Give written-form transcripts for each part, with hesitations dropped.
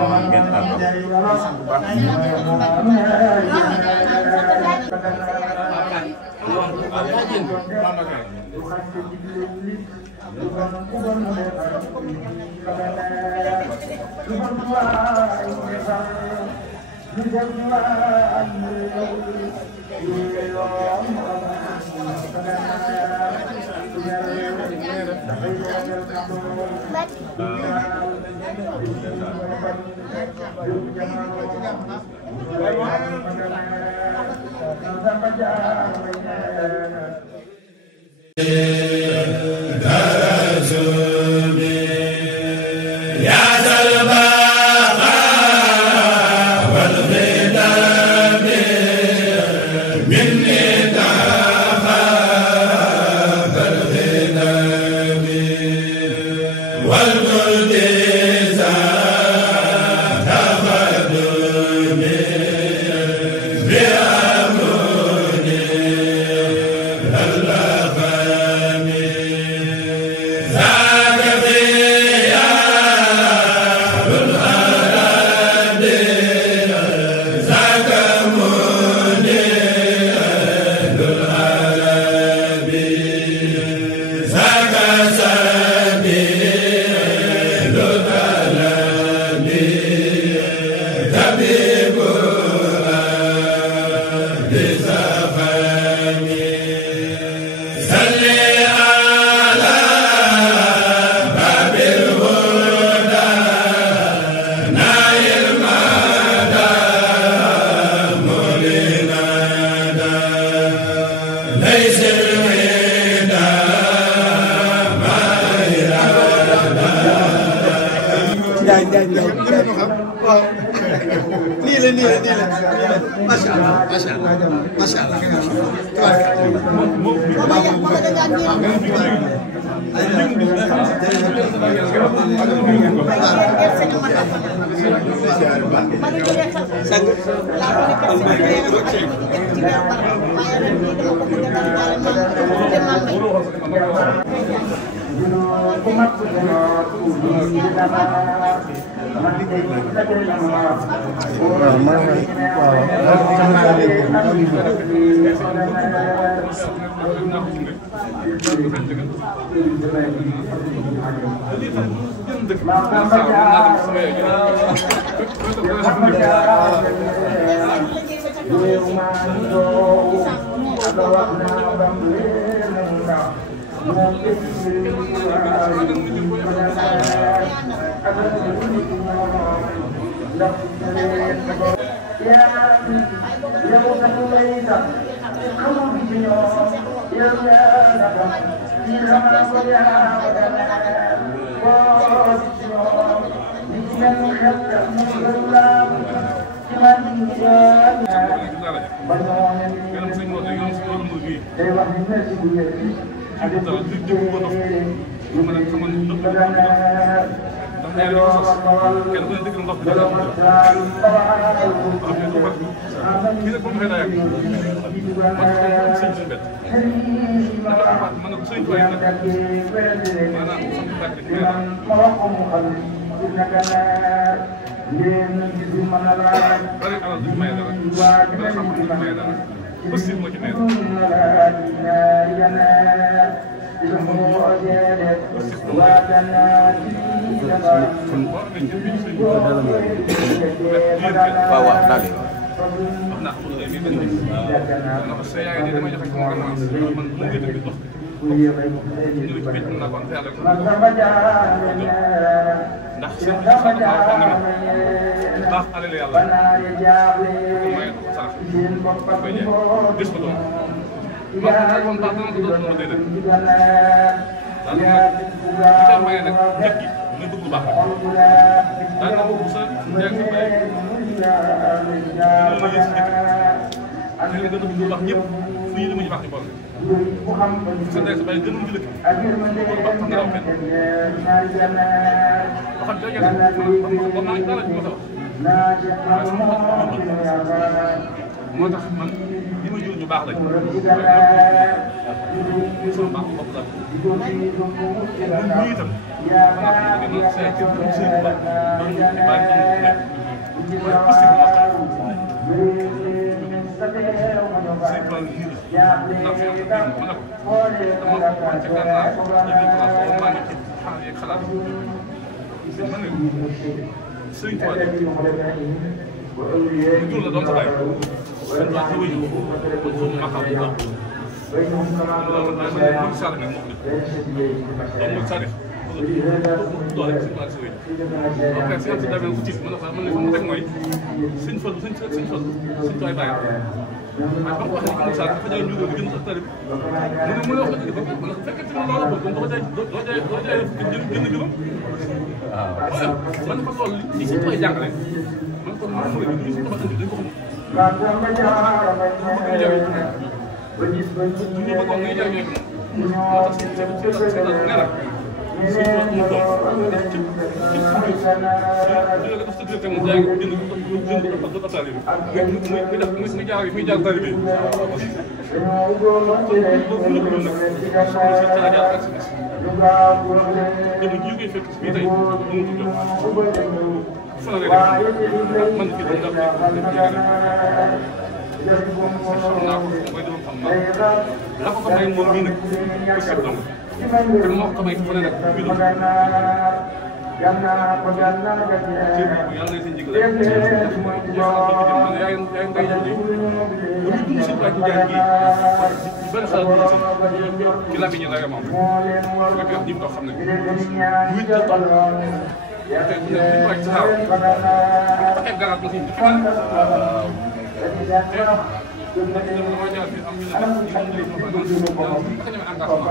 Mawon ngeen àndal ndax fi am na biir mu ne ko dama man ca gànnaar dañuy place boo maa ngi ci xaar yeeg xalaat yi ma ne sëriñ Tuubaa de lu dul la doon sa bàyyi sëriñ Tuubaa sa wëju kon foofu ma xam bu baax loolu daal ma ne mu saar nag moo xam ne saar doole si wàllu si wéy après si am si damel ku tiit mën na fa mën na fa mu teg mooy sëñ Fallu sëñ Tuubaa bàyyi waaye ba mu waxee Moussa dafa jaay njuróo bi jënd ak tari bi mu ne wax dëgg ba mu ne fekkee na loolu boobu doo jaay jënd juróom waaw man ko loolu li si koy jàngale man ko man mooy li si tax andi dañ ko xam ñu bëggoon ngay jaay ñoo moo tax si nee na suñu mu doom def ci def ci directeur mu jaay jënd tali bi muy jaar yi muy jaar tali bi dama ji koy fekk bii tey mënut a jot fan la def man fi dañ daf xam naa ko mooy dama xam naa la ko may moom mii nag ko seet dong te moo ko may fu ne nag bii doon yàlla na seen jigéen yaa ngi ngay jëndee bu ñu dund si waa ci jaar gi benn xalaat ci la bi ñu la yemam nga koy wax ñi xam ne muy jël tool tey bu ne ñu ci xaar paquet garab la si di xamal dama jaar fi am ñu ne ñu ngi leen ma ba ñeme engagement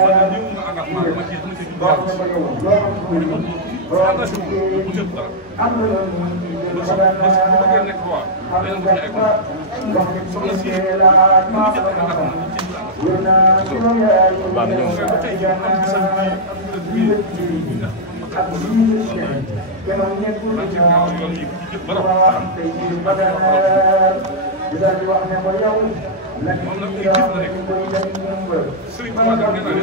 wala ñëw nga engagement dama ci dama ci jub daal engagé wu bu jël dara bu bëggee nekk roi day am ay ko soxna si ñu jël engagement ñu ci ba tey am gisam bi moom nag ay jëf la nekk sëriñ Tuubaa da ngeen naan ma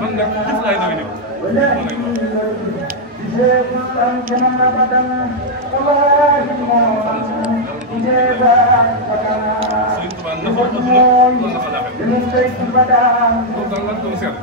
man nag jëf laay nawe nekk Sëriñ Tuubaa nafa adduna wala nafa laaxira loolu daal lan doon seet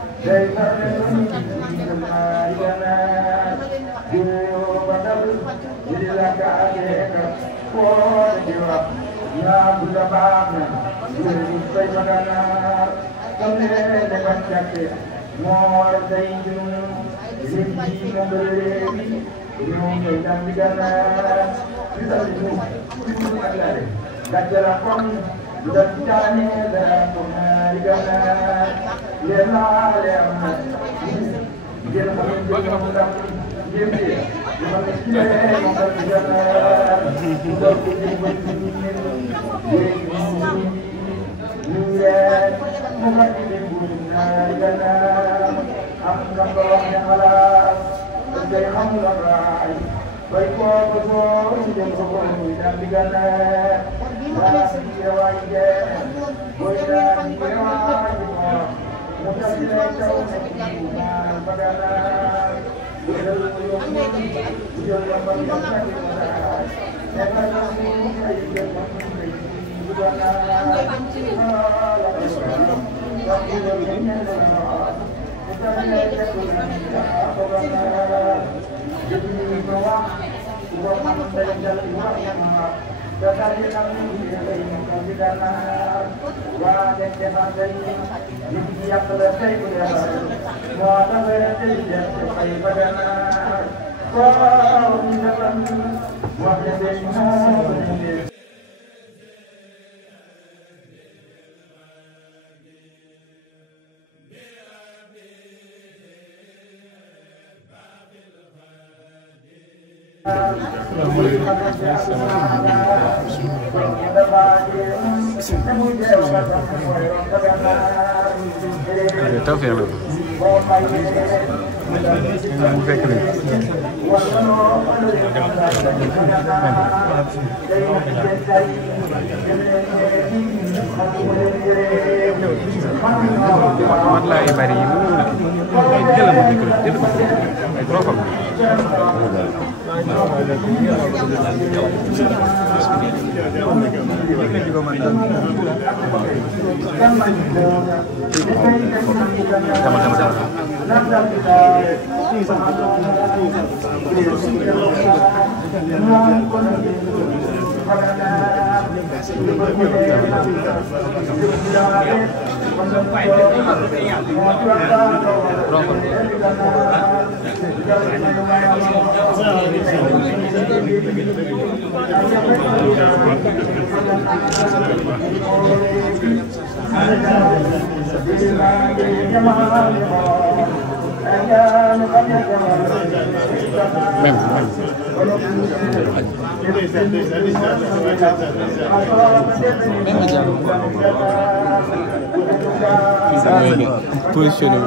Positionné